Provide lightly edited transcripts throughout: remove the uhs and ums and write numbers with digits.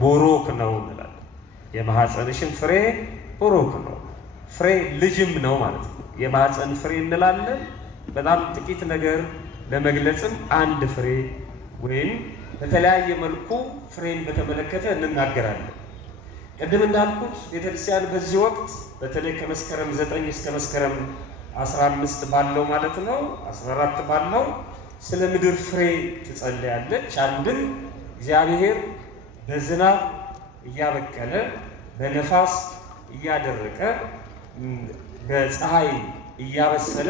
ቡሩክ ነው እንላለን። የማኅፀንሽን ፍሬ ቡሩክ ነው። ፍሬ ልጅም ነው ማለት ነው። የማኅፀን ፍሬ እንላለን። በጣም ጥቂት ነገር ለመግለጽም አንድ ፍሬ ወይም በተለያየ መልኩ ፍሬን በተመለከተ እንናገራለን። ቅድም እንዳልኩት ቤተክርስቲያን በዚህ ወቅት በተለይ ከመስከረም 9 እስከ መስከረም 15 ባለው ማለት ነው 14 ባለው ስለ ምድር ፍሬ ትጸልያለች። አንድም እግዚአብሔር በዝናብ እያበቀለ በነፋስ እያደረቀ በፀሐይ እያበሰለ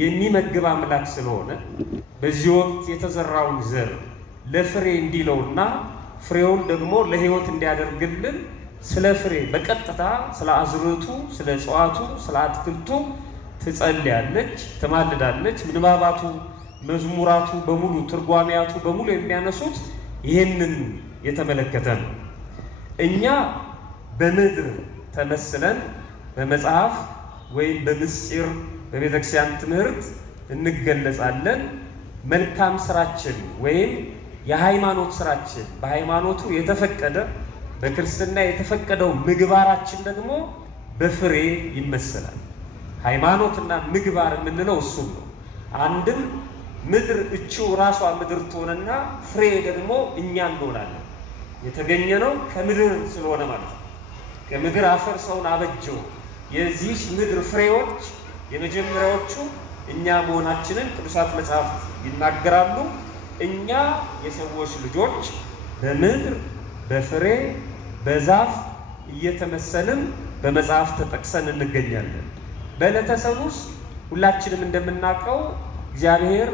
የሚመግብ አምላክ ስለሆነ በዚህ ወቅት የተዘራውን ዘር ለፍሬ እንዲለውና ፍሬውን ደግሞ ለሕይወት እንዲያደርግልን ስለ ፍሬ በቀጥታ ስለ አዝርዕቱ፣ ስለ እጽዋቱ፣ ስለ አትክልቱ ትጸልያለች፣ ትማልዳለች። ምንባባቱ፣ መዝሙራቱ በሙሉ ትርጓሜያቱ በሙሉ የሚያነሱት ይህንን የተመለከተ ነው። እኛ በምድር ተመስለን በመጽሐፍ ወይም በምስጢር በቤተክርስቲያን ትምህርት እንገለጻለን። መልካም ስራችን ወይም የሃይማኖት ስራችን በሃይማኖቱ የተፈቀደ በክርስትና የተፈቀደው ምግባራችን ደግሞ በፍሬ ይመሰላል። ሃይማኖትና ምግባር የምንለው እሱም ነው። አንድም ምድር እቺው ራሷ ምድር ትሆንና ፍሬ ደግሞ እኛ እንሆናለን። የተገኘ ነው ከምድር ስለሆነ ማለት ነው። ከምድር አፈር ሰውን አበጀው። የዚህ ምድር ፍሬዎች የመጀመሪያዎቹ እኛ መሆናችንን ቅዱሳት መጽሐፍት ይናገራሉ። እኛ የሰዎች ልጆች በምድር በፍሬ በዛፍ እየተመሰልን በመጽሐፍ ተጠቅሰን እንገኛለን። በዕለተ ሰሉስ ሁላችንም እንደምናውቀው እግዚአብሔር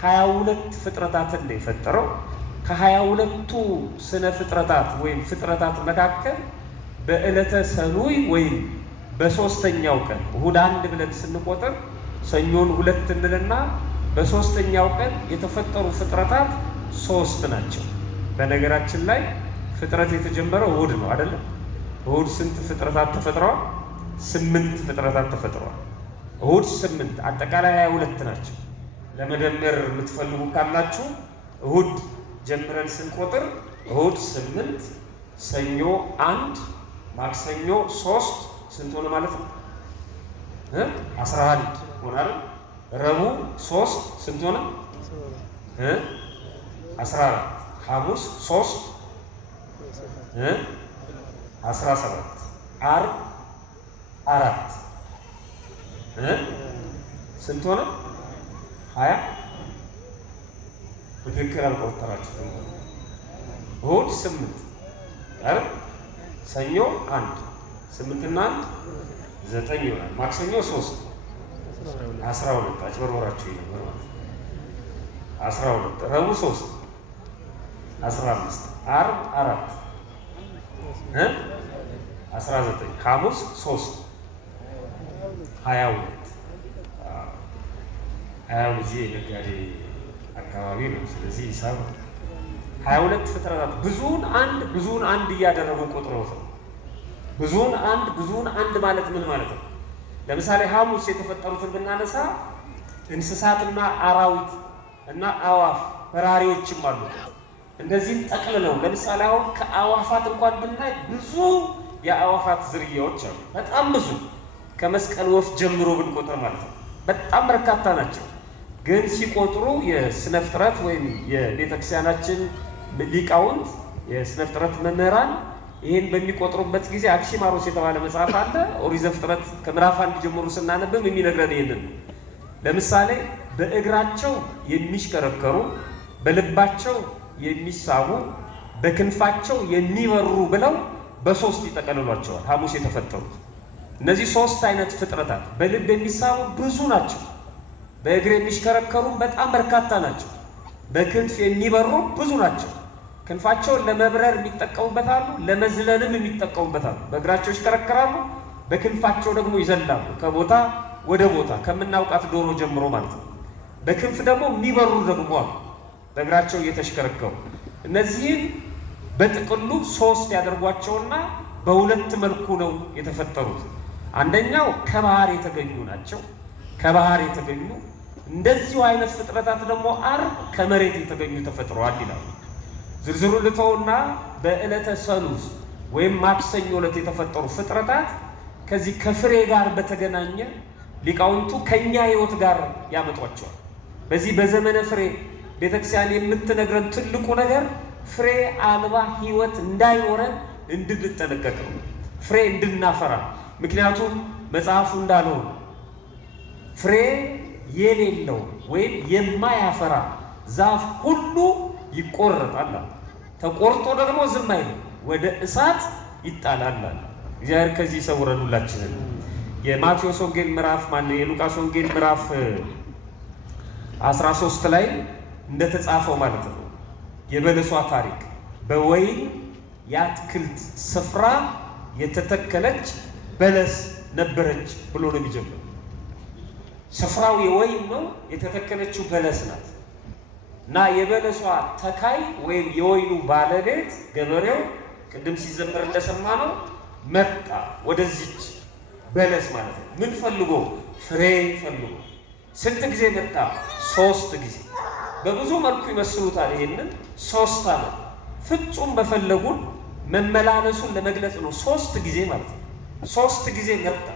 22 ፍጥረታትን ነው የፈጠረው። ከ22ቱ ስነ ፍጥረታት ወይም ፍጥረታት መካከል በዕለተ ሰኑይ ወይም በሶስተኛው ቀን እሁድ 1 ብለን ስንቆጥር ሰኞን 2 እንልና በሶስተኛው ቀን የተፈጠሩ ፍጥረታት 3 ናቸው። በነገራችን ላይ ፍጥረት የተጀመረው እሁድ ነው አይደለም? እሁድ ስንት ፍጥረታት ተፈጥረዋል? 8 ፍጥረታት ተፈጥረዋል። እሁድ 8 አጠቃላይ 22 ናቸው። ለመደመር የምትፈልጉ ካላችሁ እሁድ ጀምረን ስንቆጥር እሁድ 8፣ ሰኞ 1፣ ማክሰኞ 3 ስንት ሆነ ማለት ነው? 11 ሆነ አይደል? ረቡዕ 3 ስንት ሆነ? 14፣ ሐሙስ 3 17፣ ዓርብ 4 ስንት ሆነ? 20። በትክክል አልቆጠራችሁትም። እሁድ 8 አይደል? ሰኞ 1 8 እና 1 9 ይሆናል። ማክሰኞ 3 12 አጭበርበራችሁ ነበር ማለት 12፣ ረቡዕ 3 15፣ ዓርብ 4 19፣ ሐሙስ 3 22። ጊዜ የነጋዴ አካባቢ ነው። ስለዚህ ሂሳብ 22 ፍጥረታት ብዙውን አንድ እያደረጉ ቆጥረውት ነው። ብዙውን አንድ ማለት ምን ማለት ነው? ለምሳሌ ሐሙስ የተፈጠሩትን ብናነሳ እንስሳትና አራዊት እና አዋፍ በራሪዎችም አሉ። እንደዚህም ጠቅልለው ለምሳሌ አሁን ከአዋፋት እንኳን ብናይ ብዙ የአዋፋት ዝርያዎች አሉ። በጣም ብዙ ከመስቀል ወፍ ጀምሮ ብንቆጥር ማለት ነው በጣም በርካታ ናቸው። ግን ሲቆጥሩ የስነ ፍጥረት ወይም የቤተክርስቲያናችን ሊቃውንት የስነ ፍጥረት መምህራን ይህን በሚቆጥሩበት ጊዜ አክሲማሮስ የተባለ መጽሐፍ አለ። ኦሪት ዘፍጥረት ከምዕራፍ 1 ጀምሮ ስናነብም የሚነግረን ይህንን ነው። ለምሳሌ በእግራቸው የሚሽከረከሩ፣ በልባቸው የሚሳቡ፣ በክንፋቸው የሚበሩ ብለው በ3 ይጠቀልሏቸዋል ሐሙስ የተፈጠሩት። እነዚህ 3 አይነት ፍጥረታት በልብ የሚሳቡ ብዙ ናቸው። በእግር የሚሽከረከሩ በጣም በርካታ ናቸው። በክንፍ የሚበሩ ብዙ ናቸው። ክንፋቸውን ለመብረር የሚጠቀሙበታሉ፣ ለመዝለልም የሚጠቀሙበታሉ። በእግራቸው ይሽከረከራሉ፣ በክንፋቸው ደግሞ ይዘላሉ ከቦታ ወደ ቦታ ከምናውቃት ዶሮ ጀምሮ ማለት ነው። በክንፍ ደግሞ የሚበሩ ደግሞ አሉ በእግራቸው እየተሽከረከሩ። እነዚህም በጥቅሉ 3 ያደርጓቸውና በሁለት መልኩ ነው የተፈጠሩት። አንደኛው ከባህር የተገኙ ናቸው። ከባህር የተገኙ እንደዚሁ አይነት ፍጥረታት ደግሞ ዓርብ ከመሬት የተገኙ ተፈጥረዋል ይላሉ። ዝርዝሩ ልተውና በዕለተ ሰሉስ ወይም ማክሰኞ ዕለት የተፈጠሩ ፍጥረታት ከዚህ ከፍሬ ጋር በተገናኘ ሊቃውንቱ ከኛ ሕይወት ጋር ያመጧቸዋል። በዚህ በዘመነ ፍሬ ቤተክርስቲያን የምትነግረን ትልቁ ነገር ፍሬ አልባ ሕይወት እንዳይኖረን እንድንጠነቀቅ ነው፣ ፍሬ እንድናፈራ። ምክንያቱም መጽሐፉ እንዳለው ፍሬ የሌለው ወይም የማያፈራ ዛፍ ሁሉ ይቆረጣል፣ ተቆርጦ ደግሞ ዝም አይልም፣ ወደ እሳት ይጣላል። እግዚአብሔር ከዚህ ይሰውረን ሁላችንን። የማቴዎስ ወንጌል ምዕራፍ የሉቃስ ወንጌል ምዕራፍ 13 ላይ እንደተጻፈው ማለት ነው የበለሷ ታሪክ በወይን የአትክልት ስፍራ የተተከለች በለስ ነበረች ብሎ ነው የሚጀምረው። ስፍራው የወይን ነው፣ የተተከለችው በለስ ናት። እና የበለሷ ተካይ ወይም የወይኑ ባለቤት ገበሬው ቅድም ሲዘመር እንደሰማ ነው መጣ ወደዚች በለስ ማለት ነው። ምን ፈልጎ? ፍሬ ፈልጎ። ስንት ጊዜ መጣ? 3 ጊዜ። በብዙ መልኩ ይመስሉታል ይሄንን 3 ዓመት ፍጹም በፈለጉን መመላለሱን ለመግለጽ ነው 3 ጊዜ ማለት ነው። 3 ጊዜ መጣ።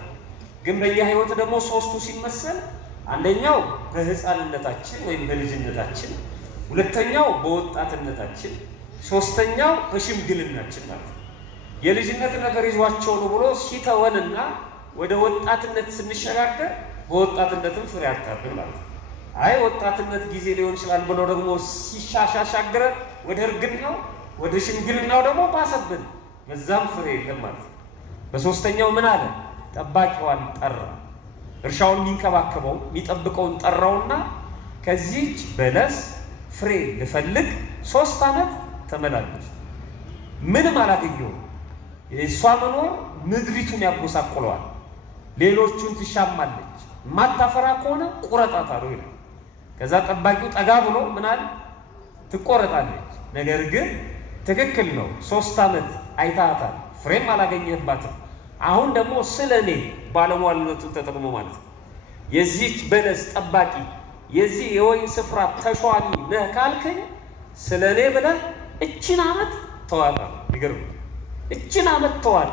ግን በእኛ ሕይወት ደግሞ 3ቱ ሲመሰል አንደኛው በሕፃንነታችን ወይም በልጅነታችን፣ ሁለተኛው በወጣትነታችን፣ ሶስተኛው በሽምግልናችን ማለት ነው። የልጅነት ነገር ይዟቸው ነው ብሎ ሲተወንና ወደ ወጣትነት ስንሸጋገር በወጣትነትም ፍሬ አጣብን ማለት ነው። አይ ወጣትነት ጊዜ ሊሆን ይችላል ብሎ ደግሞ ሲሻሻግረን ወደ እርግናው ወደ ሽምግልናው ደግሞ ባሰብን፣ በዛም ፍሬ የለም ማለት ነው። በሶስተኛው ምን አለ? ጠባቂዋን ጠራ። እርሻውን የሚንከባከበው የሚጠብቀውን ጠራውና ከዚህች በለስ ፍሬ ልፈልግ 3 ዓመት ተመላለሱ፣ ምንም አላገኘሁም። የእሷ መኖር ምድሪቱን ያጎሳቁለዋል፣ ሌሎቹን ትሻማለች፣ ማታፈራ ከሆነ ቁረጣት አለው ይላል። ከዛ ጠባቂው ጠጋ ብሎ ምናል? ትቆረጣለች። ነገር ግን ትክክል ነው፣ 3 ዓመት አይታታል፣ ፍሬም አላገኘህባትም። አሁን ደግሞ ስለ እኔ ባለሟልነቱን ተጠቅሞ ማለት ነው የዚህች በለስ ጠባቂ የዚህ የወይን ስፍራ ተሿሚ ነህ ካልከኝ ስለ እኔ ብለህ እችን ዓመት ተዋጣ። ይገርም፣ እችን ዓመት ተዋጣ።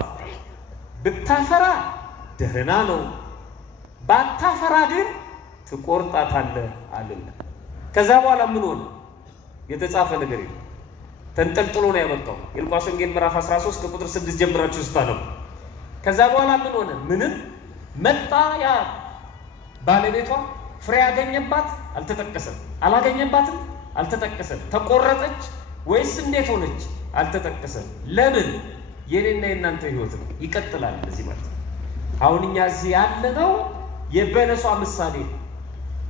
ብታፈራ ደህና ነው፣ ባታፈራ ግን ትቆርጣታለህ አለና። ከዛ በኋላ ምን ሆነ? የተጻፈ ነገር የለም፣ ተንጠልጥሎ ነው ያመጣው። የሉቃስ ወንጌል ምዕራፍ 13 ከቁጥር 6 ጀምራችሁ ስታነቡ ከዛ በኋላ ምን ሆነ? ምንም መጣ። ያ ባለቤቷ ፍሬ ያገኘባት አልተጠቀሰም፣ አላገኘባትም አልተጠቀሰም። ተቆረጠች ወይስ እንዴት ሆነች? አልተጠቀሰም። ለምን? የኔና የእናንተ ሕይወት ነው፣ ይቀጥላል እዚህ ማለት ነው። አሁን እኛ እዚህ ያለነው የበለሷ ምሳሌ ነው።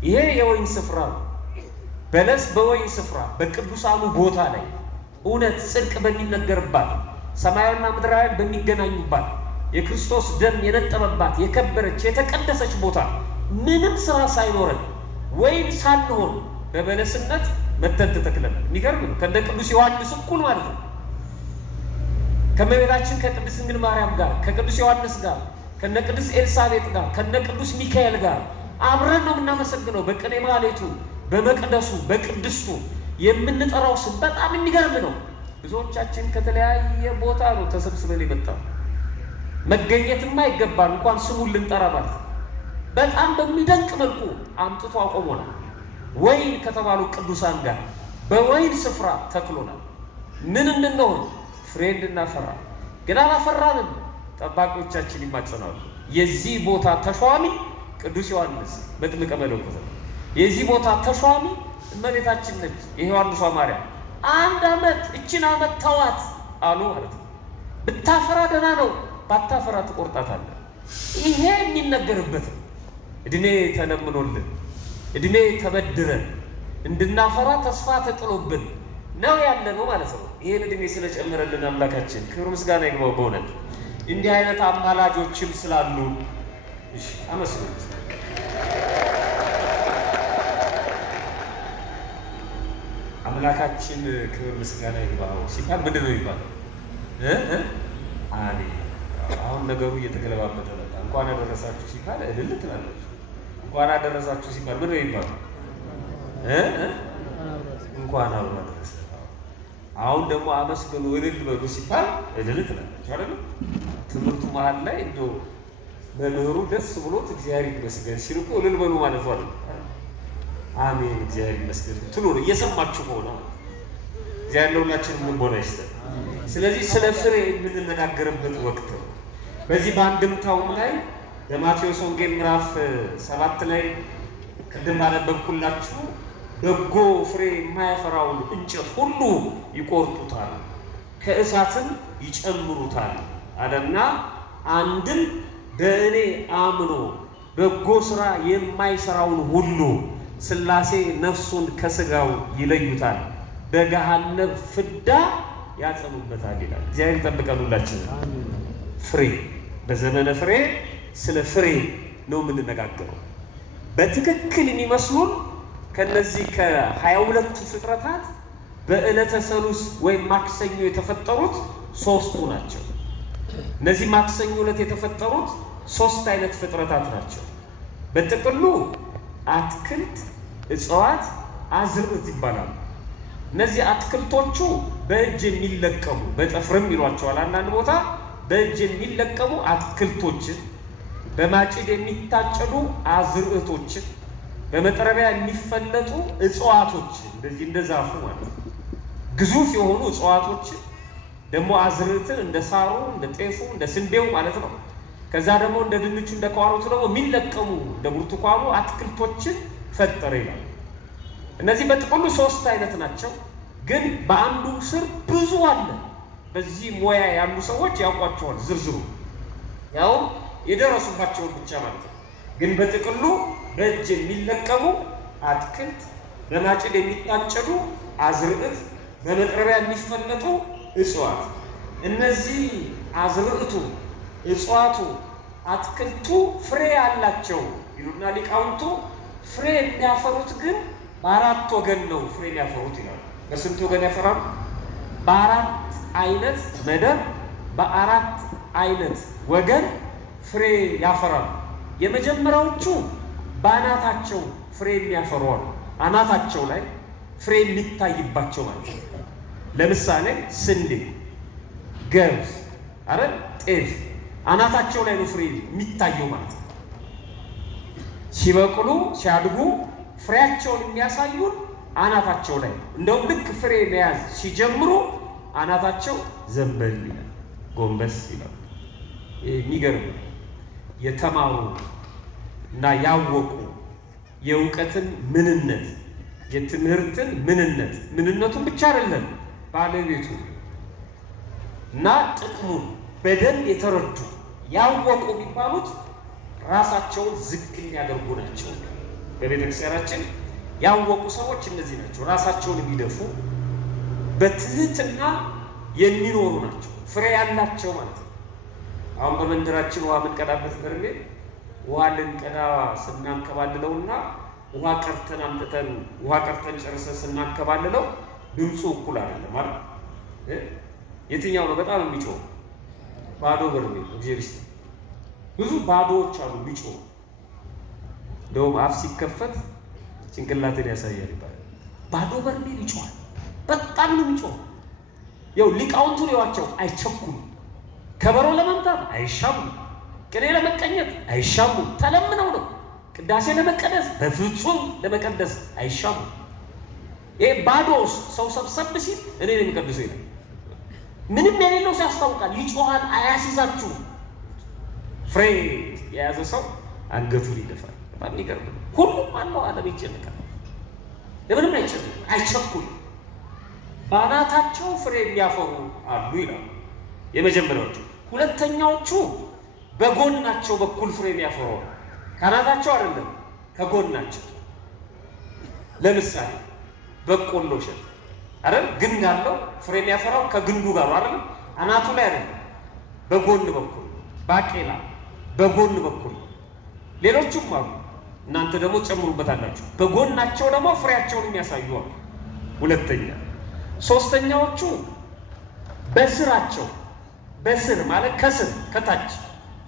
ይሄ የወይን ስፍራ ነው። በለስ በወይን ስፍራ በቅዱሳኑ ቦታ ላይ እውነት ጽድቅ በሚነገርባት ሰማያዊና ምድራውያን በሚገናኙባት የክርስቶስ ደም የነጠበባት የከበረች የተቀደሰች ቦታ ምንም ስራ ሳይኖረን ወይን ሳንሆን በበለስነት መተን ተተክለናል። የሚገርም ነው። ከነ ቅዱስ ዮሐንስ እኩል ማለት ነው። ከመቤታችን ከቅድስት ድንግል ማርያም ጋር፣ ከቅዱስ ዮሐንስ ጋር፣ ከነ ቅዱስ ኤልሳቤጥ ጋር፣ ከነ ቅዱስ ሚካኤል ጋር አብረን ነው የምናመሰግነው። በቅኔ ማህሌቱ፣ በመቅደሱ፣ በቅድስቱ የምንጠራው ስም በጣም የሚገርም ነው። ብዙዎቻችን ከተለያየ ቦታ ነው ተሰብስበን የመጣው። መገኘትማ ይገባል እንኳን ስሙን ልንጠራ ማለት ነው። በጣም በሚደንቅ መልኩ አምጥቶ አቆሞናል። ወይን ከተባሉ ቅዱሳን ጋር በወይን ስፍራ ተክሎናል። ምን እንድንሆን? ፍሬ እንድናፈራ። ግን አላፈራንም። ጠባቂዎቻችን ይማጸናሉ። የዚህ ቦታ ተሿሚ ቅዱስ ዮሐንስ መጥምቀ መለኮት ነው። የዚህ ቦታ ተሿሚ እመቤታችን ነች፣ የዮሐንሷ ማርያም። 1 ዓመት እችን ዓመት ተዋት አሉ ማለት ነው። ብታፈራ ደህና ነው፣ ባታፈራ ትቆርጣታለህ። ይሄ የሚነገርበት ነው። እድሜ ተለምኖልን እድሜ ተበድረን እንድናፈራ ተስፋ ተጥሎብን ነው ያለ ነው ማለት ነው። ይሄን እድሜ ስለጨመረልን አምላካችን ክብር ምስጋና ይግባው። በእውነት እንዲህ አይነት አማላጆችም ስላሉ እሺ አመስግኑት። አምላካችን ክብር ምስጋና ይግባው ሲባል ምንድን ነው የሚባለው? አሜን። አሁን ነገሩ እየተገለባበጠ መጣ። እንኳን አደረሳችሁ ሲባል እልል ትላለች። እንኳን አደረሳችሁ ሲባል ምንድን ነው የሚባለው? እንኳን አብሮ አደረሰ። አሁን ደግሞ አመስግኑ እልል በሉ ሲባል እልል ትላለች አይደል? ትምህርቱ መሀል ላይ እንደው መምህሩ ደስ ብሎት እግዚአብሔር ይመስገን ሲል እኮ እልል በሉ ማለት አይደል? አሜን እግዚአብሔር ይመስገን ትሉ ነው እየሰማችሁ ከሆነ እግዚአብሔር ለሁላችንም ልቦና ይስጠን። ስለዚህ ስለ ፍሬ የምንነጋገርበት ወቅት ነው። በዚህ በአንድምታውም ላይ በማቴዎስ ወንጌል ምዕራፍ 7 ላይ ቅድም ባነበብኩላችሁ በጎ ፍሬ የማያፈራውን እንጨት ሁሉ ይቆርጡታል፣ ከእሳትም ይጨምሩታል አለና አንድም በእኔ አምኖ በጎ ስራ የማይሰራውን ሁሉ ሥላሴ ነፍሱን ከሥጋው ይለዩታል፣ በገሃነም ፍዳ ያጸኑበታል ይላል። እግዚአብሔር ይጠብቀን ሁላችንን። ፍሬ በዘመነ ፍሬ ስለ ፍሬ ነው የምንነጋገረው። በትክክል የሚመስሉን ከነዚህ ከ22ቱ ፍጥረታት በዕለተ ሰሉስ ወይም ማክሰኞ የተፈጠሩት ሶስቱ ናቸው። እነዚህ ማክሰኞ ዕለት የተፈጠሩት ሶስት አይነት ፍጥረታት ናቸው። በጥቅሉ አትክልት፣ እጽዋት፣ አዝርዕት ይባላሉ። እነዚህ አትክልቶቹ በእጅ የሚለቀሙ በጠፍርም ይሏቸዋል አንዳንድ ቦታ፣ በእጅ የሚለቀሙ አትክልቶችን፣ በማጭድ የሚታጨዱ አዝርዕቶችን፣ በመጥረቢያ የሚፈለጡ እጽዋቶችን፣ እንደዚህ እንደ ዛፉ ማለት ነው። ግዙፍ የሆኑ እጽዋቶችን ደግሞ አዝርዕትን እንደ ሳሩ፣ እንደ ጤፉ፣ እንደ ስንዴው ማለት ነው። ከዛ ደግሞ እንደ ድንቹ፣ እንደ ካሮቱ ደግሞ የሚለቀሙ እንደ ብርቱካኑ አትክልቶችን ፈጠረ ይላል። እነዚህ በጥቅሉ ሶስት አይነት ናቸው፣ ግን በአንዱ ስር ብዙ አለ። በዚህ ሙያ ያሉ ሰዎች ያውቋቸዋል ዝርዝሩ፣ ያው የደረሱባቸውን ብቻ ማለት ነው። ግን በጥቅሉ በእጅ የሚለቀሙ አትክልት፣ በማጭድ የሚታጨዱ አዝርዕት፣ በመጥረቢያ የሚፈለጡ እጽዋት። እነዚህ አዝርዕቱ፣ እጽዋቱ፣ አትክልቱ ፍሬ አላቸው ይሉና ሊቃውንቱ ፍሬ የሚያፈሩት ግን በአራት ወገን ነው ፍሬ የሚያፈሩት ይላሉ። በስንት ወገን ያፈራሉ? በአራት አይነት መደብ፣ በአራት አይነት ወገን ፍሬ ያፈራሉ። የመጀመሪያዎቹ በአናታቸው ፍሬ የሚያፈሩ አሉ። አናታቸው ላይ ፍሬ የሚታይባቸው ማለት ነው። ለምሳሌ ስንዴ፣ ገብስ፣ ጤፍ አናታቸው ላይ ነው ፍሬ የሚታየው ማለት ነው። ሲበቅሉ ሲያድጉ ፍሬያቸውን የሚያሳዩን አናታቸው ላይ ነው። እንደውም ልክ ፍሬ መያዝ ሲጀምሩ አናታቸው ዘንበል ይላል፣ ጎንበስ ይላል። የሚገርም የተማሩ እና ያወቁ የእውቀትን ምንነት፣ የትምህርትን ምንነቱን ብቻ አይደለም ባለቤቱ እና ጥቅሙን በደንብ የተረዱ ያወቁ የሚባሉት ራሳቸውን ዝቅ የሚያደርጉ ናቸው። በቤተክርስቲያናችን ያወቁ ሰዎች እነዚህ ናቸው። ራሳቸውን የሚደፉ በትህትና የሚኖሩ ናቸው። ፍሬ ያላቸው ማለት ነው። አሁን በመንደራችን ውሃ የምንቀዳበት በርሜል ውሃ ልንቀዳ ስናንከባልለውና ውሃ ቀርተን አምጥተን ውሃ ቀርተን ጨርሰን ስናንከባልለው ድምፁ እኩል አይደለም ማለት የትኛው ነው በጣም የሚጮህ? ባዶ በርሜል እግዚአብሔር ብዙ ባዶዎች አሉ የሚጮህ። እንደውም አፍ ሲከፈት ጭንቅላትን ያሳያል ይባላል። ባዶ በርሜል ይጮሃል፣ በጣም ነው የሚጮህ። ያው ሊቃውንቱን ይዋቸው አይቸኩሉም። ከበሮ ለመምታት አይሻሙም። ቅኔ ለመቀኘት አይሻሙም። ተለምነው ነው። ቅዳሴ ለመቀደስ በፍጹም ለመቀደስ አይሻሙም። ይሄ ባዶስ ሰው ሰብሰብ ሲል እኔ ነው የሚቀድሰው ይላል። ምንም የሌለው ሲያስታውቃል። ይጮሃል፣ አያስይዛችሁ። ፍሬ የያዘ ሰው አንገቱን ይደፋል። በጣም ይገርም። ሁሉም አለው ዓለም ይጨነቃል። ለምንም አይጨነቅም፣ አይቸኩልም። በአናታቸው ፍሬ የሚያፈሩ አሉ ይላሉ የመጀመሪያዎቹ። ሁለተኛዎቹ በጎናቸው በኩል ፍሬ የሚያፈሩ ከአናታቸው አይደለም ከጎናቸው። ለምሳሌ በቆሎ እሸት አይደል? ግንድ አለው ፍሬ የሚያፈራው ከግንዱ ጋር አይደል? አናቱ ላይ አይደለም፣ በጎን በኩል። ባቄላ በጎን በኩል። ሌሎቹም አሉ፣ እናንተ ደግሞ ጨምሩበታላችሁ። በጎናቸው ደግሞ ፍሬያቸውን የሚያሳዩ አሉ። ሁለተኛ። ሶስተኛዎቹ በስራቸው፣ በስር ማለት ከስር ከታች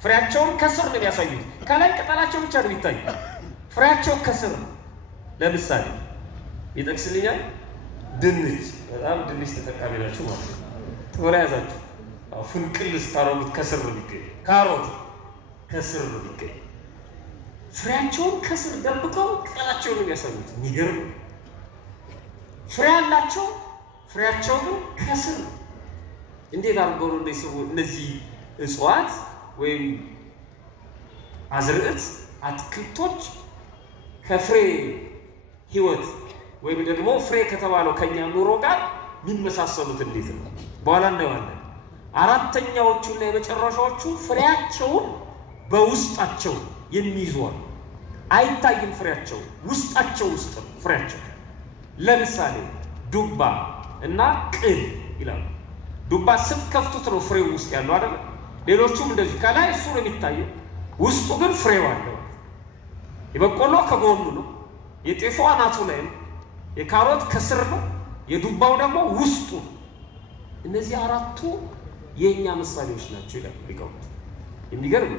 ፍሬያቸውን ከስር ነው የሚያሳዩት። ከላይ ቅጠላቸው ብቻ ነው የሚታዩ፣ ፍሬያቸው ከስር ነው። ለምሳሌ ይጠቅስልኛል። ድንች በጣም ድንች ተጠቃሚ ናችሁ ማለት ነው። ቶሎ ያዛችሁ። ፍንቅል ስታረጉት ከስር ነው የሚገኝ። ካሮት ከስር ነው የሚገኝ። ፍሬያቸውን ከስር ደብቀው ቅጠላቸውን የሚያሳዩት የሚገርም ፍሬ ያላቸው፣ ፍሬያቸው ግን ከስር። እንዴት አድርገው ነው እነዚህ እጽዋት ወይም አዝርዕት አትክልቶች ከፍሬ ህይወት ወይም ደግሞ ፍሬ ከተባለው ከኛ ኑሮ ጋር የሚመሳሰሉት እንዴት ነው? በኋላ እናየዋለን። አራተኛዎቹና የመጨረሻዎቹ ፍሬያቸውን በውስጣቸው የሚይዟል። አይታይም ፍሬያቸው፣ ውስጣቸው ውስጥ ነው ፍሬያቸው። ለምሳሌ ዱባ እና ቅል ይላሉ። ዱባ ስትከፍቱት ነው ፍሬው ውስጥ ያለው አይደል? ሌሎቹም እንደዚህ ከላይ እሱ ነው የሚታየው፣ ውስጡ ግን ፍሬው አለው። የበቆሎ ከጎኑ ነው፣ የጤፉ አናቱ ላይ ነው፣ የካሮት ከስር ነው፣ የዱባው ደግሞ ውስጡ ነው። እነዚህ አራቱ የኛ ምሳሌዎች ናቸው ይላል ሊቃውንት። የሚገርም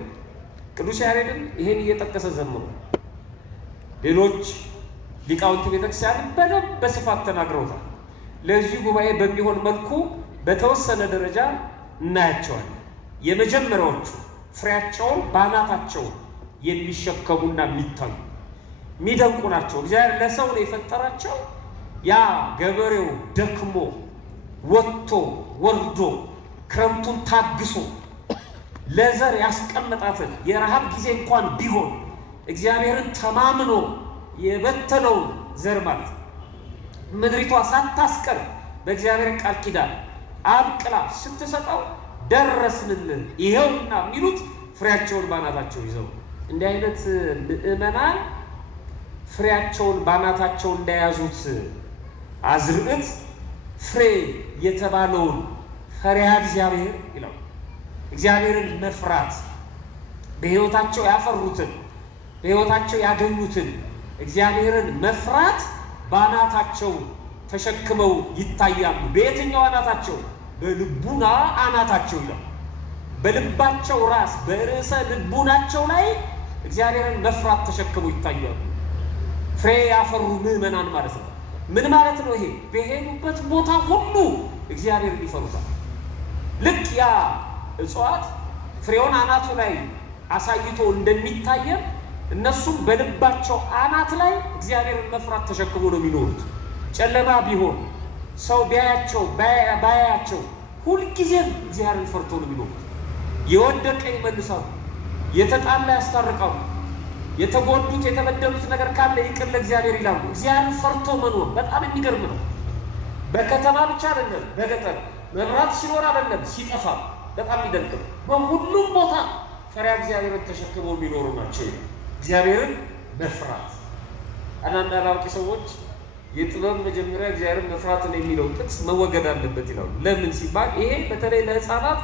ቅዱስ ያሬድም ይሄን እየጠቀሰ ዘምሮ ሌሎች ሊቃውንት ቤተክርስቲያን በደንብ በስፋት ተናግረውታል። ለዚህ ጉባኤ በሚሆን መልኩ በተወሰነ ደረጃ እናያቸዋለን። የመጀመሪያዎቹ ፍሬያቸውን ባናታቸው የሚሸከሙና የሚታዩ የሚደንቁ ናቸው። እግዚአብሔር ለሰው ነው የፈጠራቸው። ያ ገበሬው ደክሞ ወጥቶ ወርዶ ክረምቱን ታግሶ ለዘር ያስቀመጣትን የረሃብ ጊዜ እንኳን ቢሆን እግዚአብሔርን ተማምኖ የበተነውን ዘር ማለት ነው። ምድሪቷ ሳታስቀር በእግዚአብሔር ቃል ኪዳን አብቅላ ስትሰጠው ደረስንልህ ይኸውና የሚሉት ፍሬያቸውን ባናታቸው ይዘው። እንዲህ አይነት ምእመናን ፍሬያቸውን ባናታቸው እንደያዙት አዝርዕት ፍሬ የተባለውን ፈሪሃ እግዚአብሔር ይላል። እግዚአብሔርን መፍራት በሕይወታቸው ያፈሩትን በሕይወታቸው ያገኙትን እግዚአብሔርን መፍራት ባናታቸው ተሸክመው ይታያሉ። በየትኛው አናታቸው? በልቡና አናታቸው ይላል። በልባቸው ራስ በርዕሰ ልቡናቸው ላይ እግዚአብሔርን መፍራት ተሸክመው ይታያሉ። ፍሬ ያፈሩ ምዕመናን ማለት ነው። ምን ማለት ነው ይሄ? በሄዱበት ቦታ ሁሉ እግዚአብሔርን ይፈሩታል። ልክ ያ እጽዋት ፍሬውን አናቱ ላይ አሳይቶ እንደሚታየን እነሱም በልባቸው አናት ላይ እግዚአብሔርን መፍራት ተሸክሞ ነው የሚኖሩት። ጨለማ ቢሆን ሰው ቢያያቸው ባያያቸው ሁልጊዜም እግዚአብሔርን ፈርቶ ነው የሚኖሩት። የወደቀ ይመልሳሉ፣ የተጣላ ያስታርቃሉ፣ የተጎዱት የተበደሉት ነገር ካለ ይቅር ለእግዚአብሔር ይላሉ። እግዚአብሔርን ፈርቶ መኖር በጣም የሚገርም ነው። በከተማ ብቻ አይደለም፣ በገጠር መብራት ሲኖር አይደለም፣ ሲጠፋ በጣም የሚደንቅ ነው። በሁሉም ቦታ ፈሪሃ እግዚአብሔርን ተሸክመው የሚኖሩ ናቸው። እግዚአብሔርን መፍራት። አንዳንድ አላዋቂ ሰዎች የጥበብ መጀመሪያ እግዚአብሔርን መፍራት ነው የሚለው ጥቅስ መወገድ አለበት ይላሉ። ለምን ሲባል ይሄ በተለይ ለሕፃናት